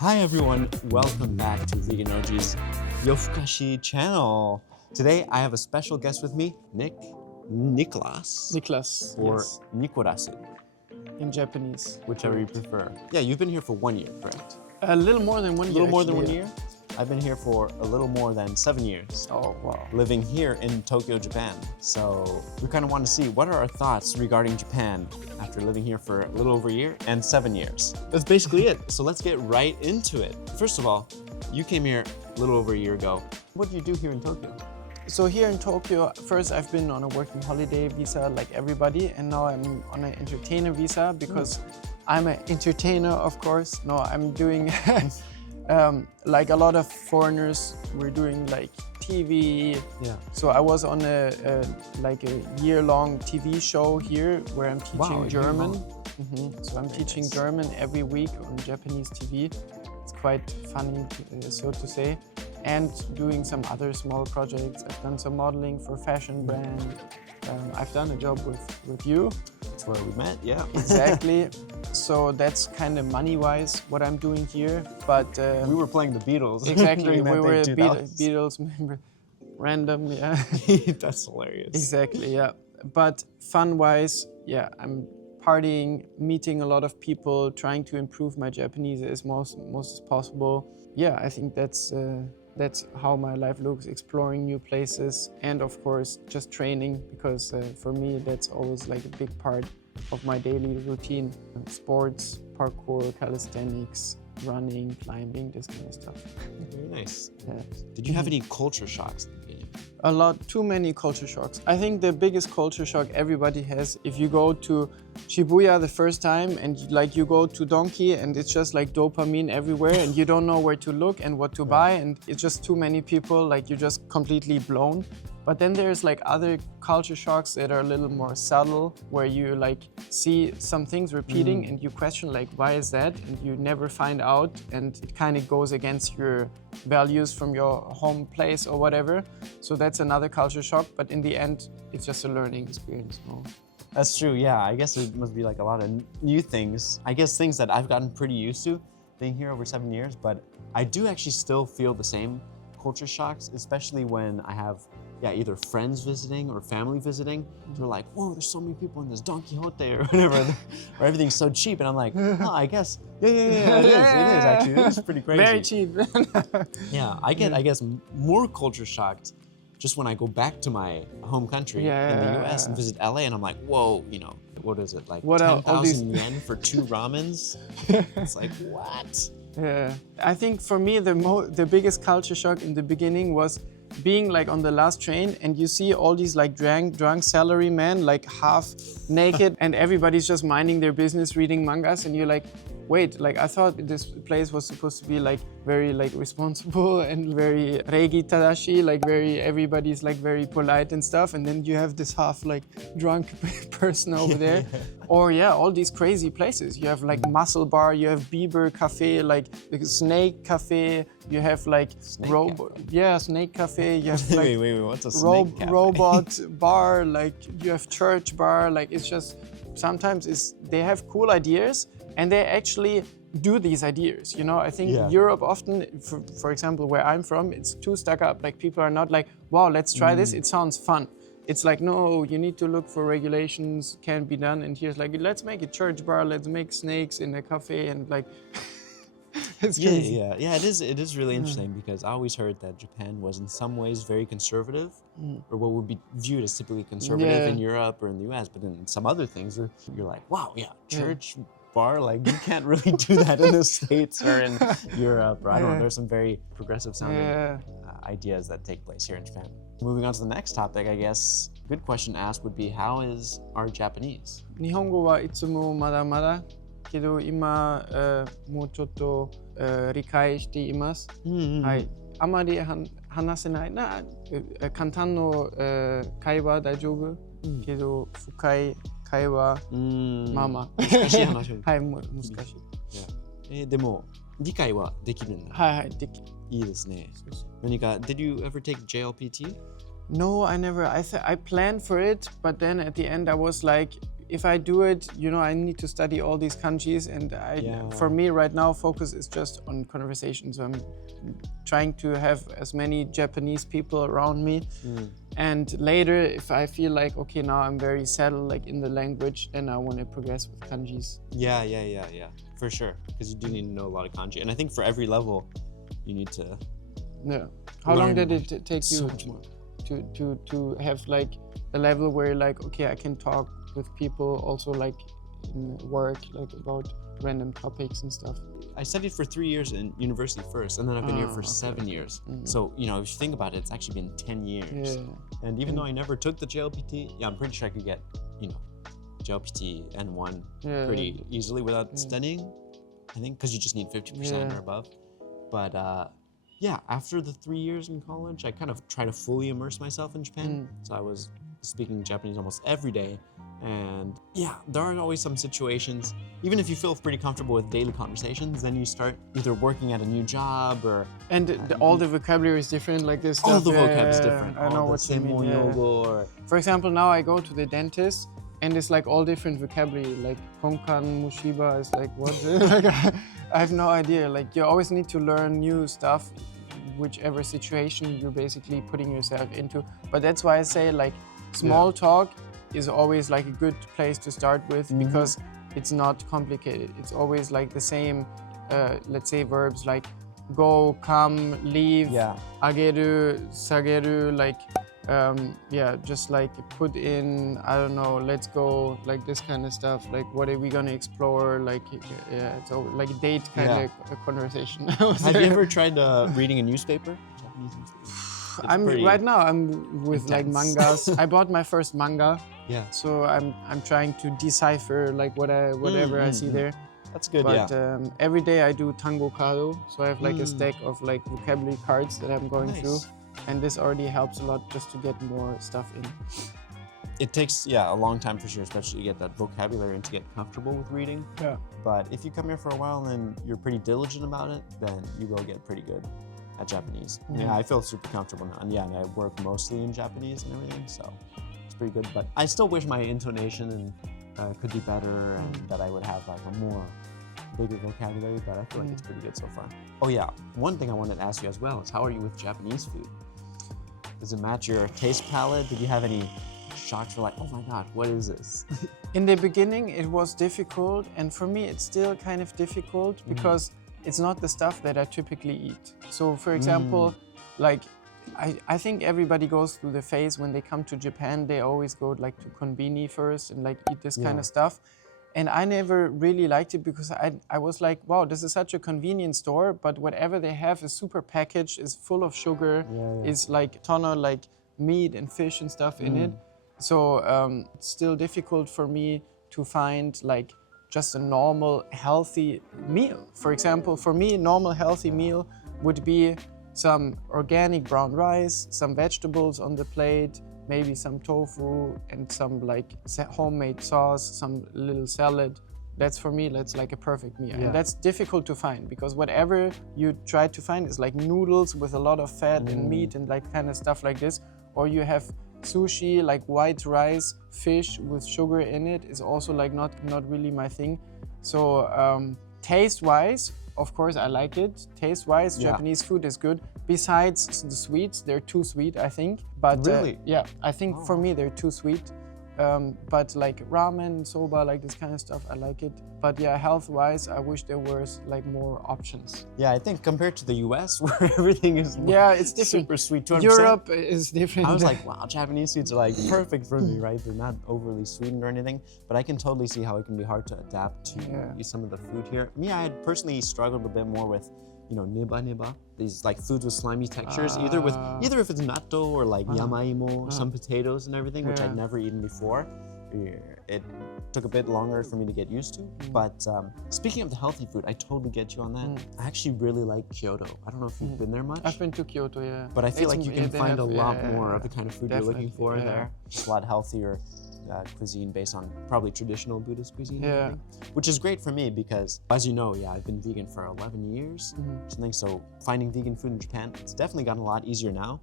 Hi everyone, welcome back to Vegan OG's Yofukashi channel. Today I have a special guest with me, Niklas, Niklas, or yes, Nikurasu, in Japanese. whichever you prefer. Yeah, you've been here for 1 year, correct? A little more than 1 year. A little more than actually, 1 year? I've been here for a little more than 7 years. Oh, wow. Living here in Tokyo, Japan. So we kind of want to see what are our thoughts regarding Japan after living here for a little over a year and 7 years. That's basically it. So let's get right into it. First of all, you came here a little over a year ago. What do you do here in Tokyo? So here in Tokyo, first I've been on a working holiday visa like everybody, and now I'm on an entertainer visa because I'm an entertainer, of course. No, I'm doing like a lot of foreigners, we're doing like TV. Yeah. So I was on a year-long TV show here where I'm teaching German. So I'm teaching German every week on Japanese TV. It's quite funny, so to say. And doing some other small projects. I've done some modeling for a fashion brand. I've done a job with you. That's where we met, yeah. Exactly. So that's kind of money-wise what I'm doing here. But We were playing the Beatles. exactly, we during that were big 2000s. Beatles member. Random, yeah. That's hilarious. Exactly, yeah. But fun-wise, yeah, I'm partying, meeting a lot of people, trying to improve my Japanese as most as possible. Yeah, I think that's how my life looks, exploring new places, and of course just training, because for me that's always like a big part of my daily routine. Sports, parkour, calisthenics, running, climbing, this kind of stuff. Very nice. Yeah. Did you have any culture shocks at the beginning? A lot, too many culture shocks. I think the biggest culture shock everybody has, if you go to Shibuya the first time and like you go to Donkey and it's just like dopamine everywhere and you don't know where to look and what to buy, and it's just too many people, like you're just completely blown. But then there's like other culture shocks that are a little more subtle, where you like see some things repeating and you question like, why is that? And you never find out, and it kind of goes against your values from your home place or whatever. So that's another culture shock, but in the end, it's just a learning experience. No? That's true, yeah. I guess it must be like a lot of new things. I guess things that I've gotten pretty used to being here over 7 years, but I do actually still feel the same culture shocks, especially when I have either friends visiting or family visiting. They're like, whoa, there's so many people in this Don Quixote or whatever, or everything's so cheap. And I'm like, oh, I guess, it is actually. It is pretty crazy. Very cheap. Yeah, I get, I guess, more culture shocked just when I go back to my home country in the US and visit LA, and I'm like, whoa, what is it, like 10,000 yen for 2 ramens? It's like, what? Yeah, I think for me the biggest culture shock in the beginning was being like on the last train and you see all these like drunk salary men like half naked and everybody's just minding their business reading mangas, and you're like, wait, like I thought this place was supposed to be like very like responsible and very reigi tadashi, like everybody's like very polite and stuff, and then you have this half like drunk person over there. Or all these crazy places. You have like Muscle Bar, you have Bieber Cafe, like the Snake Cafe, you have like Snake Cafe, you have like wait, what's a snake cafe? Robot Bar, like you have Church Bar, like it's just, sometimes they have cool ideas and they actually do these ideas, I think Europe often, for example, where I'm from, it's too stuck up. Like people are not like, wow, let's try this, it sounds fun. It's like, no, you need to look for regulations, can't be done. And here's like, let's make a church bar, let's make snakes in a cafe, and like, it's crazy. Yeah, it is really interesting because I always heard that Japan was in some ways very conservative, or what would be viewed as typically conservative in Europe or in the US, but in some other things, you're like, wow, church bar, like you can't really do that in the States or in Europe, or I don't know, there's some very progressive sounding ideas that take place here in Japan. Moving on to the next topic, I guess, good question asked would be, how is our Japanese? 日本語はいつもまだまだけど今もうちょっと理解しています。はい。あまり話せないな。簡単の会話大丈夫けど深い会話まあまあ難しい話を。はい、難しい。でも理解はできるんだ。はいできる。いいですね。何か Did you ever take JLPT? No, I never. I planned for it, but then at the end I was like, if I do it, I need to study all these kanjis, and for me right now, focus is just on conversations. So I'm trying to have as many Japanese people around me, and later, if I feel like, okay, now I'm very settled like in the language, then I want to progress with kanjis. Yeah, for sure, because you do need to know a lot of kanji, and I think for every level, you need to. Yeah. How long did it take you so much more. to have like a level where like, okay, I can talk with people also like in work, like about random topics and stuff? I studied for 3 years in university first, and then I've been here for 7 years. So, if you think about it, it's actually been 10 years. Yeah. And even though I never took the JLPT, I'm pretty sure I could get, JLPT N1 pretty easily without studying, I think, because you just need 50% or above. But after the 3 years in college, I kind of try to fully immerse myself in Japan. So I was speaking Japanese almost every day. And there are always some situations, even if you feel pretty comfortable with daily conversations, then you start either working at a new job or... And all the vocabulary is different, like this stuff. All the vocab is different. I know what you mean. For example, now I go to the dentist, and it's like all different vocabulary, like konkan, mushiba is like what? Like, I have no idea. Like you always need to learn new stuff, whichever situation you're basically putting yourself into. But that's why I say like small talk is always like a good place to start with, because it's not complicated. It's always like the same, let's say verbs like go, come, leave, ageru, sageru, like, just like put in, I don't know, let's go, like this kind of stuff. Like what are we gonna explore? Like, it's like a date kind of conversation. Have you ever tried reading a newspaper? Japanese newspaper? Right now I'm with intense. like mangas. I bought my first manga. Yeah. So I'm trying to decipher like whatever I see there. That's good. But every day I do tango kado, so I have like a stack of like vocabulary cards that I'm going through, and this already helps a lot just to get more stuff in. It takes a long time for sure, especially to get that vocabulary and to get comfortable with reading. Yeah. But if you come here for a while and you're pretty diligent about it, then you will get pretty good at Japanese. Yeah, I feel super comfortable now, and and I work mostly in Japanese and everything, so it's pretty good. But I still wish my intonation could be better, and that I would have like a more bigger vocabulary, but I feel like it's pretty good so far. Oh yeah, one thing I wanted to ask you as well is how are you with Japanese food? Does it match your taste palette? Did you have any shocks for like, oh my god, what is this? In the beginning it was difficult, and for me it's still kind of difficult because it's not the stuff that I typically eat. So for example, like I think everybody goes through the phase when they come to Japan, they always go like to konbini first and like eat this kind of stuff. And I never really liked it because I was like, wow, this is such a convenient store, but whatever they have is super packaged, is full of sugar, is like ton of like meat and fish and stuff in it. So it's still difficult for me to find like just a normal healthy meal. For example, for me, a normal healthy meal would be some organic brown rice, some vegetables on the plate, maybe some tofu and some like homemade sauce, some little salad. That's for me, that's like a perfect meal. And that's difficult to find because whatever you try to find is like noodles with a lot of fat and meat and like kind of stuff like this. Or you have sushi, like white rice, fish with sugar in it is also like not really my thing. So taste-wise, of course I like it. Taste-wise, Japanese food is good. Besides the sweets, they're too sweet, I think. But really? I think for me they're too sweet. But like ramen, soba, like this kind of stuff, I like it. But yeah, health-wise, I wish there was like more options. Yeah, I think compared to the US, where everything is it's different. Super sweet, 200%. Europe is different. I was like, wow, Japanese foods are like perfect for me, right? They're not overly sweetened or anything, but I can totally see how it can be hard to adapt to some of the food here. Me, I had personally struggled a bit more with, neba, these like foods with slimy textures, either if it's natto or like yamaimo, some potatoes and everything, which I'd never eaten before. It took a bit longer for me to get used to. But speaking of the healthy food, I totally get you on that. I actually really like Kyoto. I don't know if you've been there much. I've been to Kyoto, yeah. But I feel like you can find a lot more of the kind of food you're looking for there. Just a lot healthier cuisine based on probably traditional Buddhist cuisine. Yeah. Which is great for me because, as you know, I've been vegan for 11 years, something. So finding vegan food in Japan, it's definitely gotten a lot easier now.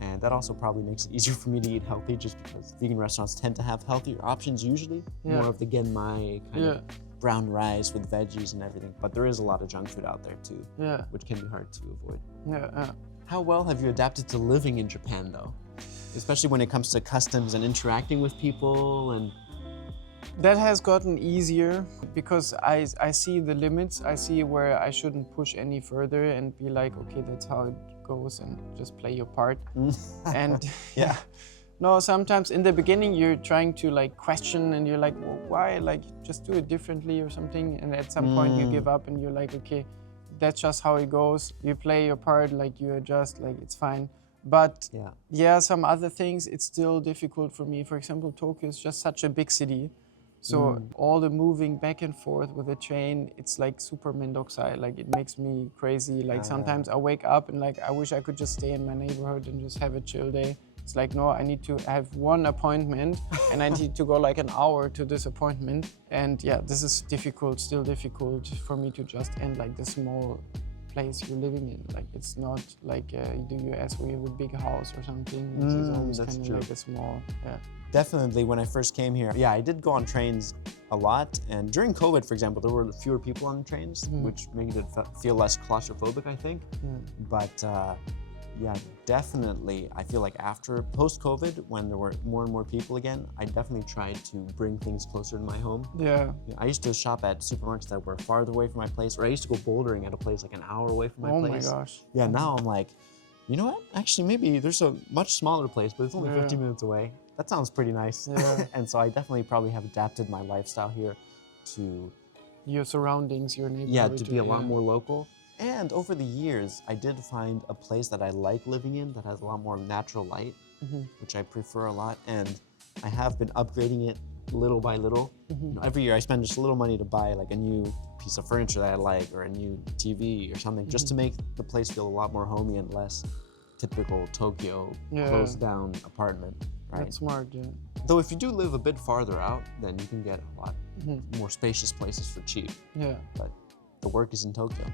And that also probably makes it easier for me to eat healthy just because vegan restaurants tend to have healthier options usually. More of the genmai kind of brown rice with veggies and everything. But there is a lot of junk food out there too, which can be hard to avoid. How well have you adapted to living in Japan though? Especially when it comes to customs and interacting with people and... That has gotten easier because I see the limits. I see where I shouldn't push any further and be like, okay, that's how it goes and just play your part. And no, sometimes in the beginning you're trying to like question and you're like, well, why? Like just do it differently or something. And at some point you give up and you're like, okay, that's just how it goes. You play your part, like you adjust, like it's fine. But some other things, it's still difficult for me. For example, Tokyo is just such a big city. So all the moving back and forth with the train, it's like super mendokusai. Like it makes me crazy. Like sometimes I wake up and like, I wish I could just stay in my neighborhood and just have a chill day. It's like, no, I need to have one appointment and I need to go like an hour to this appointment. And this is difficult, still difficult for me to just end like the small place you're living in. Like it's not like the US where you have a big house or something. This is always kind of like a small, Definitely when I first came here, I did go on trains a lot. And during COVID, for example, there were fewer people on trains, which made it feel less claustrophobic, I think. But definitely, I feel like after post-COVID, when there were more and more people again, I definitely tried to bring things closer to my home. I used to shop at supermarkets that were farther away from my place, or I used to go bouldering at a place like an hour away from my place. Oh my gosh. Now I'm like, you know what? Actually, maybe there's a much smaller place, but it's only 50 minutes away. That sounds pretty nice. And so I definitely probably have adapted my lifestyle here to... Your surroundings, your neighborhood. To be a lot more local. And over the years, I did find a place that I like living in that has a lot more natural light, which I prefer a lot. And I have been upgrading it little by little. You know, every year I spend just a little money to buy like a new piece of furniture that I like or a new TV or something, just to make the place feel a lot more homey and less typical Tokyo closed down apartment. Right? That's smart, Though if you do live a bit farther out, then you can get a lot more spacious places for cheap. But the work is in Tokyo.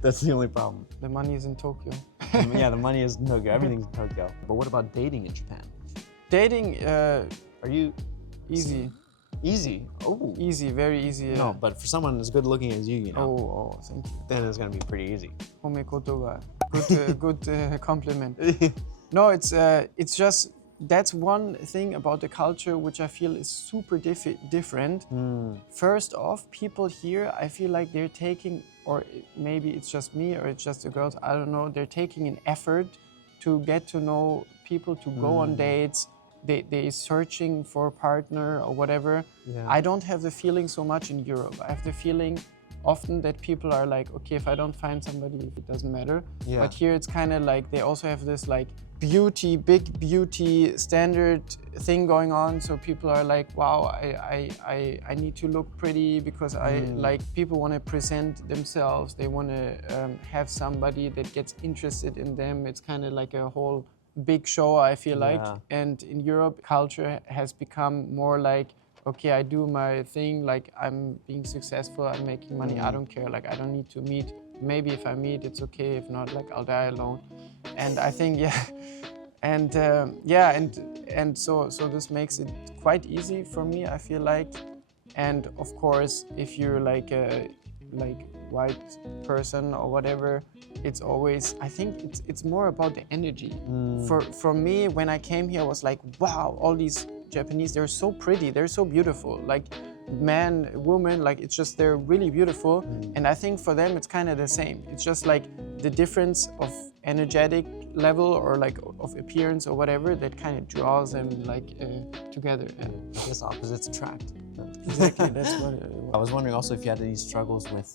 That's the only problem. The money is in Tokyo. The money is in Tokyo. Everything's in Tokyo. But what about dating in Japan? Dating, are you easy? Easy? Oh. Easy, very easy. No, but for someone as good looking as you, Oh, thank you. Then it's gonna be pretty easy. Homekotoba. Good compliment. No, it's just, that's one thing about the culture which I feel is super different. First off, people here, I feel like they're taking, or maybe it's just me or it's just the girls, I don't know, they're taking an effort to get to know people, to go on dates. They're searching for a partner or whatever. I don't have the feeling so much in Europe. I have the feeling often that people are like, okay, if I don't find somebody, it doesn't matter. But here it's kind of like, they also have this like big beauty standard thing going on. So people are like, wow, I need to look pretty because I like, people want to present themselves. They want to have somebody that gets interested in them. It's kind of like a whole big show, I feel like. And in Europe, culture has become more like, okay, I do my thing, like I'm being successful, I'm making money, I don't care, like I don't need to meet. Maybe if I meet, it's okay, if not, like I'll die alone. And I think, and so this makes it quite easy for me, I feel like. And of course, if you're like a white person or whatever, it's always, I think it's more about the energy. For me, when I came here, I was like, wow, all these Japanese, they're so pretty, they're so beautiful. Like man, woman, like it's just, they're really beautiful. And I think for them, it's kind of the same. It's just like the difference of energetic level or like of appearance or whatever that kind of draws them like together. I guess opposites attract. Exactly, that's what it was. I was wondering also if you had any struggles with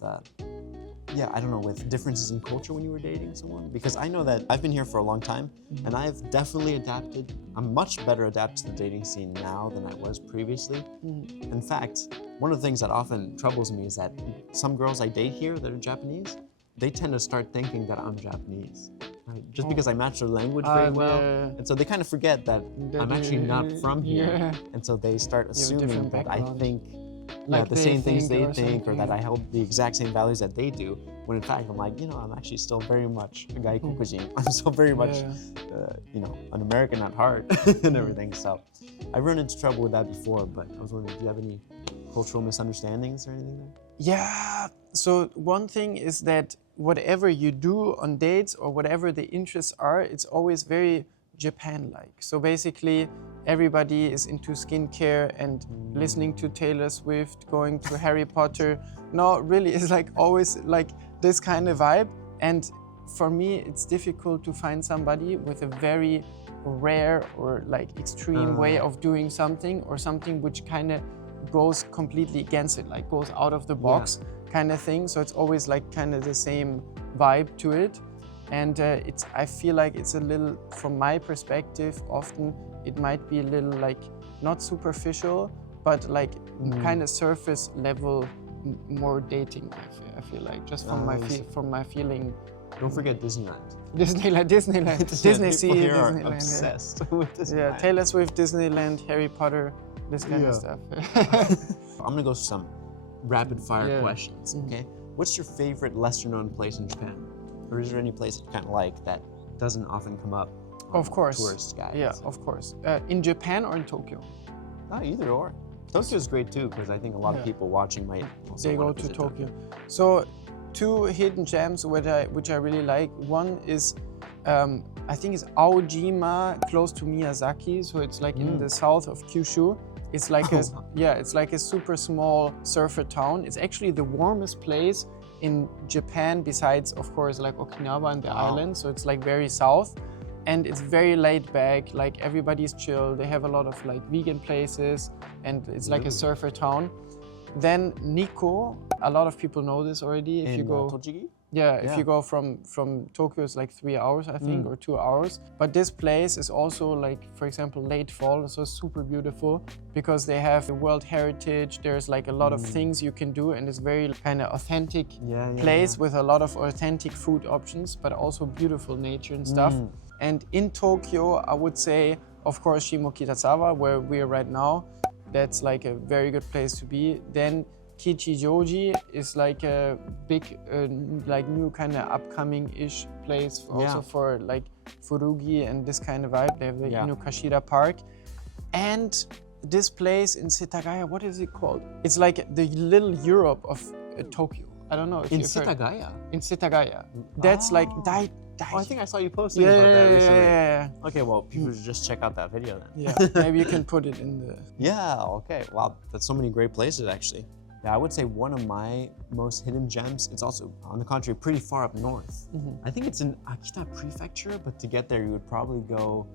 I don't know, with differences in culture when you were dating someone? Because I know that I've been here for a long time and I've definitely adapted. I'm much better adapted to the dating scene now than I was previously. In fact, one of the things that often troubles me is that some girls I date here that are Japanese, they tend to start thinking that I'm Japanese, right? Just because I match their language very well. And so they kind of forget that I'm actually not from here. And so they start assuming that I think like the same things they or think, or something. that I hold the exact same values that they do. When in fact, I'm like, I'm actually still very much a gaikokujin. I'm still very much, an American at heart and everything. So I've run into trouble with that before, but I was wondering, do you have any cultural misunderstandings or anything there? Yeah, so one thing is that whatever you do on dates or whatever the interests are, it's always very Japan-like. So basically, everybody is into skincare and listening to Taylor Swift, going to Harry Potter. No, really, it's like always like this kind of vibe. And for me, it's difficult to find somebody with a very rare or like extreme way of doing something, or something which kind of goes completely against it, like goes out of the box kind of thing. So it's always like kind of the same vibe to it. And I feel like it's a little, from my perspective, often it might be a little like not superficial, but like kind of surface level, more dating. I feel like just from my feeling. Don't forget Disneyland. Disneyland, Disney Sea, People here Disneyland. are obsessed with Disneyland. Yeah, Taylor Swift, Disneyland, Harry Potter, this kind of stuff. I'm gonna go with some rapid fire questions. Okay, what's your favorite lesser known place in Japan, or is there any place that you kind of like that doesn't often come up on Of course. tourist guides? Yeah, of course. In Japan or in Tokyo? Either or. Tokyo's great too, because I think a lot of people watching might also They go want to visit Tokyo. So, two hidden gems which I really like. One is, I think it's Aojima, close to Miyazaki. So it's like in the south of Kyushu. It's like it's like a super small surfer town. It's actually the warmest place in Japan, besides of course like Okinawa and the islands. So it's like very south, and it's very laid back. Like everybody's chill. They have a lot of like vegan places, and it's like a surfer town. Then Nikko, a lot of people know this already. If you go, Tochigi? if you go from Tokyo, it's like 3 hours, I think, or 2 hours. But this place is also like, for example, late fall, so it's super beautiful because they have the World Heritage. There's like a lot of things you can do, and it's very kind of authentic place with a lot of authentic food options, but also beautiful nature and stuff. And in Tokyo, I would say, of course, Shimokitazawa, where we are right now. That's like a very good place to be. Then Kichijoji is like a big, like new kind of upcoming-ish place also for like Furugi and this kind of vibe. They have the Inukashira Park. And this place in Setagaya, what is it called? It's like the little Europe of Tokyo. I don't know if you've heard. In Setagaya. That's like I think I saw you posting about that recently. Yeah. Okay, well, people should just check out that video then. Yeah, maybe you can put it in the... Yeah, okay. Wow, that's so many great places actually. Yeah, I would say one of my most hidden gems, it's also, on the contrary, pretty far up north. I think it's in Akita Prefecture, but to get there, you would probably go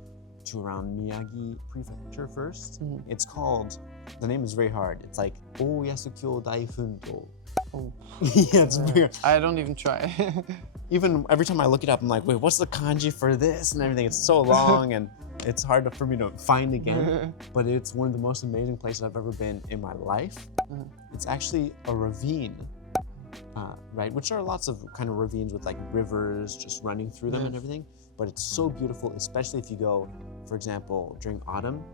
to around Miyagi Prefecture first. It's called, the name is very hard. It's like Oyasukyo Daifundo. Oh. Yeah, it's weird. I don't even try. Even every time I look it up, I'm like, wait, what's the kanji for this and everything? It's so long and it's hard for me to find again. But it's one of the most amazing places I've ever been in my life. It's actually a ravine, right? Which are lots of kind of ravines with like rivers just running through them and everything. But it's so beautiful, especially if you go, for example, during autumn.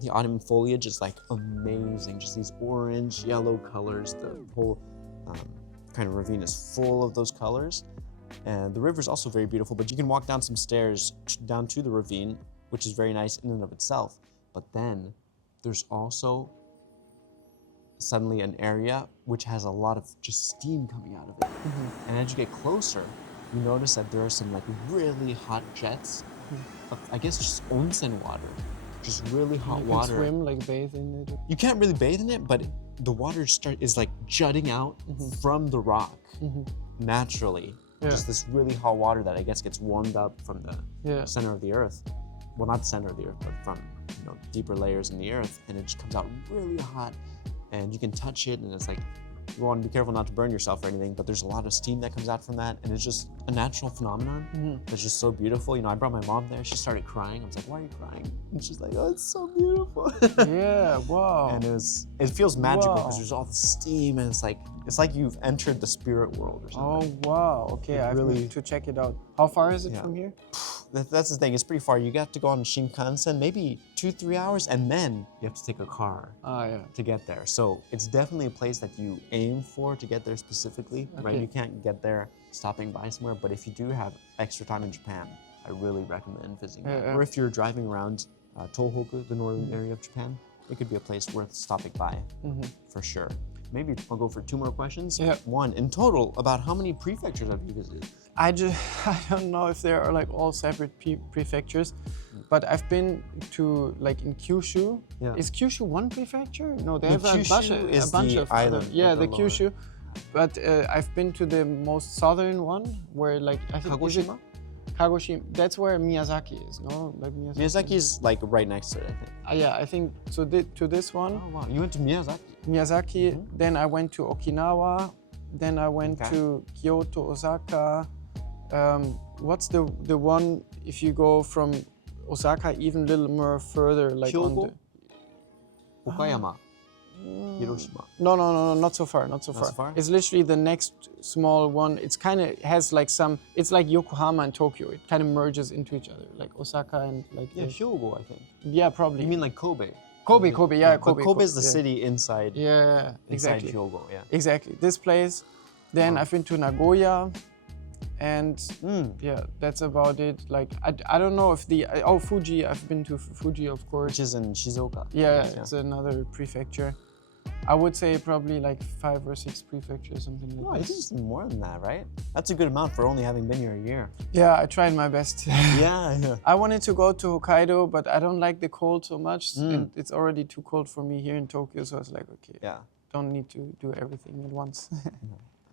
The autumn foliage is like amazing. Just these orange, yellow colors. The whole kind of ravine is full of those colors. And the river is also very beautiful, but you can walk down some stairs down to the ravine, which is very nice in and of itself. But then there's also suddenly an area which has a lot of just steam coming out of it. And as you get closer, you notice that there are some like really hot jets of, I guess, just onsen water. Just really hot water. You can swim, like bathe in it. You can't really bathe in it, but the water is like jutting out from the rock naturally. Just this really hot water that I guess gets warmed up from the center of the earth. Well, not the center of the earth, but from deeper layers in the earth, and it just comes out really hot, and you can touch it, and it's like you want to be careful not to burn yourself or anything, but there's a lot of steam that comes out from that, and it's just a natural phenomenon that's just so beautiful. You know, I brought my mom there. She started crying. I was like, "Why are you crying?" And she's like, "Oh, it's so beautiful." Yeah, wow. And it feels magical because Wow. there's all the steam, and it's like you've entered the spirit world or something. Oh, wow. Okay, I really- have to check it out. How far is it Yeah. from here? That's the thing. It's pretty far. You got to go on Shinkansen, maybe 2-3 hours, and then you have to take a car Ah, yeah. to get there. So it's definitely a place that you aim for to get there specifically, right? Okay. You can't get there stopping by somewhere, but if you do have extra time in Japan, I really recommend visiting that. Yeah. Or if you're driving around Tohoku, the northern area of Japan, it could be a place worth stopping by for sure. Maybe I'll go for 2 more questions. Yeah. One, in total, about how many prefectures have you visited? I don't know if there are like all separate prefectures, but I've been to like in Kyushu. Yeah. Is Kyushu one prefecture? No, they The have a bunch, Kyushu is a bunch the of other. island Yeah, at the the lower. Kyushu. But I've been to the most southern one, where like I think is it Kagoshima? Kagoshima. That's where Miyazaki is. No, like Miyazaki. Miyazaki's like right next to it, I think. Yeah, I think so. To this one, Oh wow, you went to Miyazaki? Miyazaki. Then I went to Okinawa. Then I went Okay. to Kyoto, Osaka. What's the one if you go from Osaka even a little more further, like on Hyogo? the Okayama, Hiroshima. No, not so far, not so Not so far. far? It's literally the next small one. It's kind of has like some. It's like Yokohama and Tokyo. It kind of merges into each other, like Osaka and like. Yeah, Hyogo, I think. Yeah, probably. You mean like Kobe? Kobe? Yeah, But Kobe. Kobe is the yeah. city inside Yeah, inside exactly. Hyogo, yeah. Exactly. This place. Then Wow. I've been to Nagoya, and Mm. yeah, that's about it. Like I don't know if Fuji. I've been to Fuji, of course. Which is in Shizuoka. Yeah, it's another prefecture. I would say probably like 5 or 6 prefectures, something No, I like think this. it's more than that, right? That's a good amount for only having been here a year. Yeah, I tried my best. Yeah. I wanted to go to Hokkaido, but I don't like the cold so much, Mm. and it's already too cold for me here in Tokyo. So I was like, okay, Yeah. don't need to do everything at once.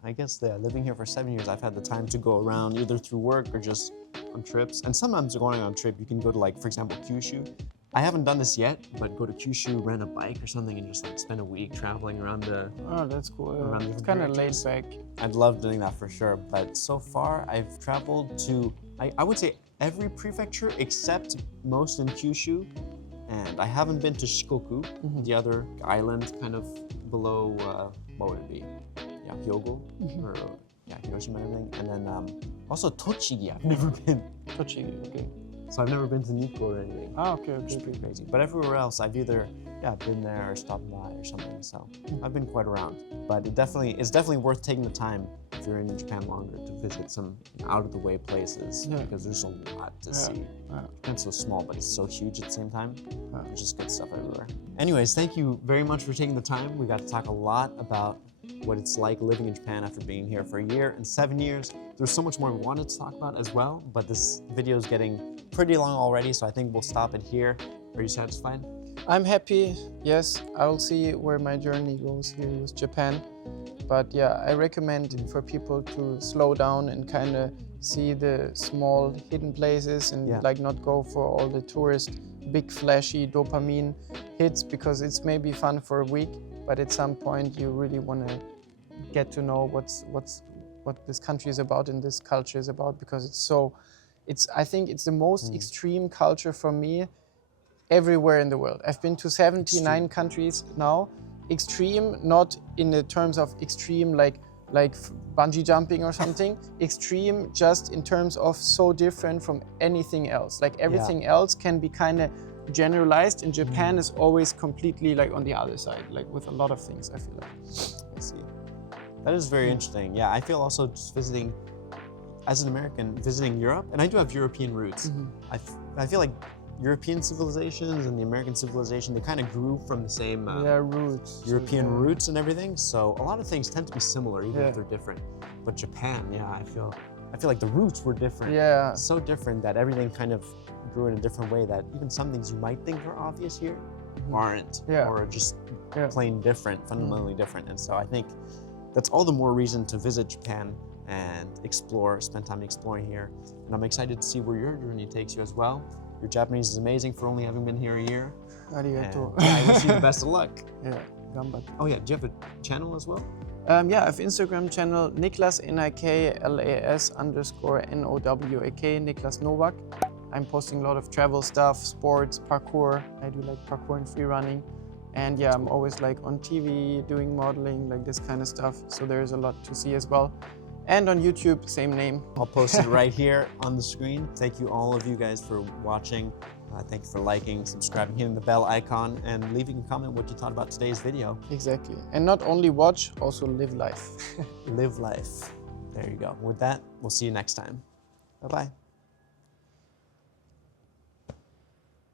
I guess living here for 7 years, I've had the time to go around either through work or just on trips. And sometimes going on a trip, you can go to like, for example, Kyushu. I haven't done this yet, but go to Kyushu, rent a bike or something, and just like spend a week traveling around the. Oh, that's cool. Around It's different kind of laid characters. back. I'd love doing that for sure. But so far, I've traveled to, I would say every prefecture except most in Kyushu. And I haven't been to Shikoku, the other island kind of below, what would it be? Yeah, Hyogo, or yeah, Hiroshima and everything. And then also Tochigi, I've never been. Touchy, okay. So I've never been to Nikko or anything. Ah, okay, It's okay. pretty crazy. But everywhere else, I've either been there or stopped by or something. So I've been quite around. But it's definitely worth taking the time if you're in Japan longer to visit some out of the way places because there's a lot to see. Japan's so small, but it's so huge at the same time. There's just good stuff everywhere. Anyways, thank you very much for taking the time. We got to talk a lot about what it's like living in Japan after being here for a year and 7 years. There's so much more we wanted to talk about as well, but this video is getting pretty long already, so I think we'll stop it here. Are you satisfied? I'm happy. Yes, I'll see where my journey goes here with Japan. But yeah, I recommend for people to slow down and kind of see the small hidden places and like not go for all the tourist big flashy dopamine hits, because it's maybe fun for a week, but at some point you really want to get to know what this country is about and this culture is about, because I think it's the most extreme culture for me everywhere in the world. I've been to 79 countries now. Extreme, not in the terms of extreme like bungee jumping or something. Extreme just in terms of so different from anything else. Like everything else can be kind of generalized, and Japan is always completely like on the other side, like with a lot of things, I feel like. I see. That is very interesting. Yeah, I feel also just visiting, as an American, visiting Europe, and I do have European roots. I feel like European civilizations and the American civilization, they kind of grew from the same roots. European roots and everything. So a lot of things tend to be similar, even if they're different. But Japan, I feel like the roots were different. Yeah. So different that everything kind of grew in a different way, that even some things you might think are obvious here aren't, or are just plain different, fundamentally different. And so I think that's all the more reason to visit Japan and explore, spend time exploring here. And I'm excited to see where your journey takes you as well. Your Japanese is amazing for only having been here a year. Arigato. And, I wish you the best of luck. Yeah, ganbatte. Oh yeah, do you have a channel as well? Yeah, I have Instagram channel Niklas NIKLAS_NOWAK, Niklas Novak. I'm posting a lot of travel stuff, sports, parkour. I do like parkour and free running. And yeah, I'm always like on TV, doing modeling, like this kind of stuff. So there's a lot to see as well. And on YouTube, same name. I'll post it right here on the screen. Thank you all of you guys for watching. Thank you for liking, subscribing, hitting the bell icon, and leaving a comment what you thought about today's video. Exactly. And not only watch, also live life. Live life. There you go. With that, we'll see you next time. Bye-bye.